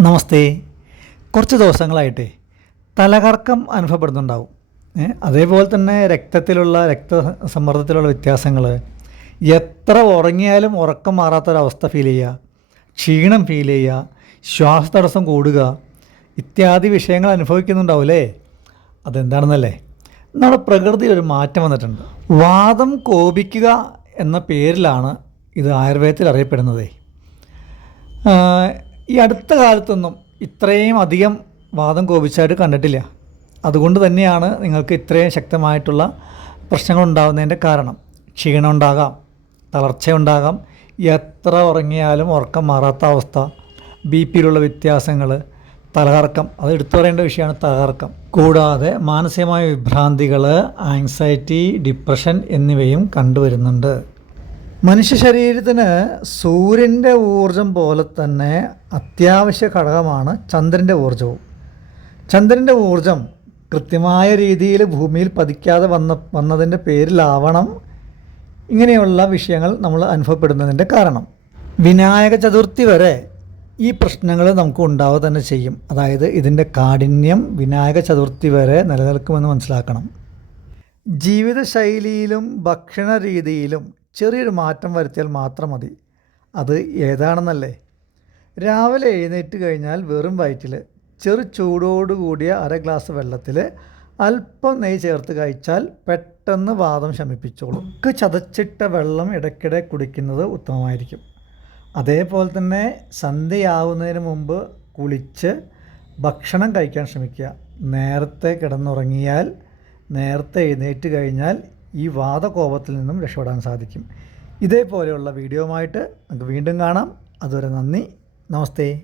നമസ്തേ. കുറച്ച് ദിവസങ്ങളായിട്ടേ തലകറക്കം അനുഭവപ്പെടുന്നുണ്ടാവും. അതേപോലെ തന്നെ രക്തത്തിലുള്ള രക്തസമ്മർദ്ദത്തിലുള്ള വ്യത്യാസങ്ങൾ എത്ര ഉറങ്ങിയാലും ഉറക്കം മാറാത്തൊരവസ്ഥ ഫീൽ ചെയ്യുക. ക്ഷീണം ഫീൽ ചെയ്യുക. ശ്വാസതടസ്സം കൂടുക. ഇത്യാദി വിഷയങ്ങൾ അനുഭവിക്കുന്നുണ്ടാവില്ലേ അതെന്താണെന്നല്ലേ? നമ്മുടെ പ്രകൃതിയിൽ ഒരു മാറ്റം വന്നിട്ടുണ്ട്. വാദം കോപിക്കുക എന്ന പേരിലാണ് ഇത് ആയുർവേദത്തിൽ അറിയപ്പെടുന്നതേ. ഈ അടുത്ത കാലത്തൊന്നും ഇത്രയും അധികം വാദം കോപിച്ചായിട്ട് കണ്ടിട്ടില്ല. അതുകൊണ്ട് തന്നെയാണ് നിങ്ങൾക്ക് ഇത്രയും ശക്തമായിട്ടുള്ള പ്രശ്നങ്ങൾ ഉണ്ടാകുന്നതിന്റെ കാരണം. ക്ഷീണം ഉണ്ടാകാം തളർച്ച ഉണ്ടാകാം എത്ര ഉറങ്ങിയാലും ഉറക്കം മാറാത്ത അവസ്ഥ ബി പിയിലുള്ള വ്യത്യാസങ്ങൾ തലകറക്കം അത് എടുത്തു പറയേണ്ട വിഷയമാണ് തലകറക്കം. കൂടാതെ മാനസികമായ വിഭ്രാന്തികൾ ആങ്സൈറ്റി ഡിപ്രഷൻ എന്നിവയും കണ്ടുവരുന്നുണ്ട്. മനുഷ്യ ശരീരത്തിന് സൂര്യന്റെ ഊർജം പോലെ തന്നെ അത്യാവശ്യ ഘടകമാണ് ചന്ദ്രന്റെ ഊർജവും ചന്ദ്രന്റെ ഊർജം കൃത്യമായ രീതിയിൽ ഭൂമിയിൽ പതിക്കാതെ വന്ന വന്നതിന്റെ പേരിലാവണം ഇങ്ങനെയുള്ള വിഷയങ്ങൾ നമ്മൾ അനുഭവപ്പെടുന്നതിന്റെ കാരണം. വിനായക ചതുർത്ഥി വരെ ഈ പ്രശ്നങ്ങൾ നമുക്ക് ഉണ്ടാവുക തന്നെ ചെയ്യും. അതായത് ഇതിന്റെ കാഠിന്യം വിനായക ചതുർത്ഥി വരെ നിലനിൽക്കുമെന്ന് മനസ്സിലാക്കണം. ജീവിതശൈലിയിലും ഭക്ഷണ രീതിയിലും ചെറിയൊരു മാറ്റം വരുത്തിയാൽ മാത്രം മതി. അത് ഏതാണെന്നല്ലേ? രാവിലെ എഴുന്നേറ്റ് കഴിഞ്ഞാൽ വെറും വയറ്റിൽ ചെറു ചൂടോടുകൂടിയ അര ഗ്ലാസ് വെള്ളത്തിൽ അല്പം നെയ്യ് ചേർത്ത് കഴിച്ചാൽ പെട്ടെന്ന് വാദം ശമിപ്പിച്ചോളും. ഒക്കെ ചതച്ചിട്ട വെള്ളം ഇടയ്ക്കിടെ കുടിക്കുന്നത് ഉത്തമമായിരിക്കും. അതേപോലെ തന്നെ സന്ധ്യയാവുന്നതിന് മുമ്പ് കുളിച്ച് ഭക്ഷണം കഴിക്കാൻ ശ്രമിക്കുക. നേരത്തെ കിടന്നുറങ്ങിയാൽ നേരത്തെ എഴുന്നേറ്റ് കഴിഞ്ഞാൽ ഈ വാദകോപത്തിൽ നിന്നും രക്ഷപ്പെടാൻ സാധിക്കും. ഇതേപോലെയുള്ള വീഡിയോയുമായിട്ട് നമുക്ക് വീണ്ടും കാണാം. അതുവരെ നന്ദി. നമസ്തേ.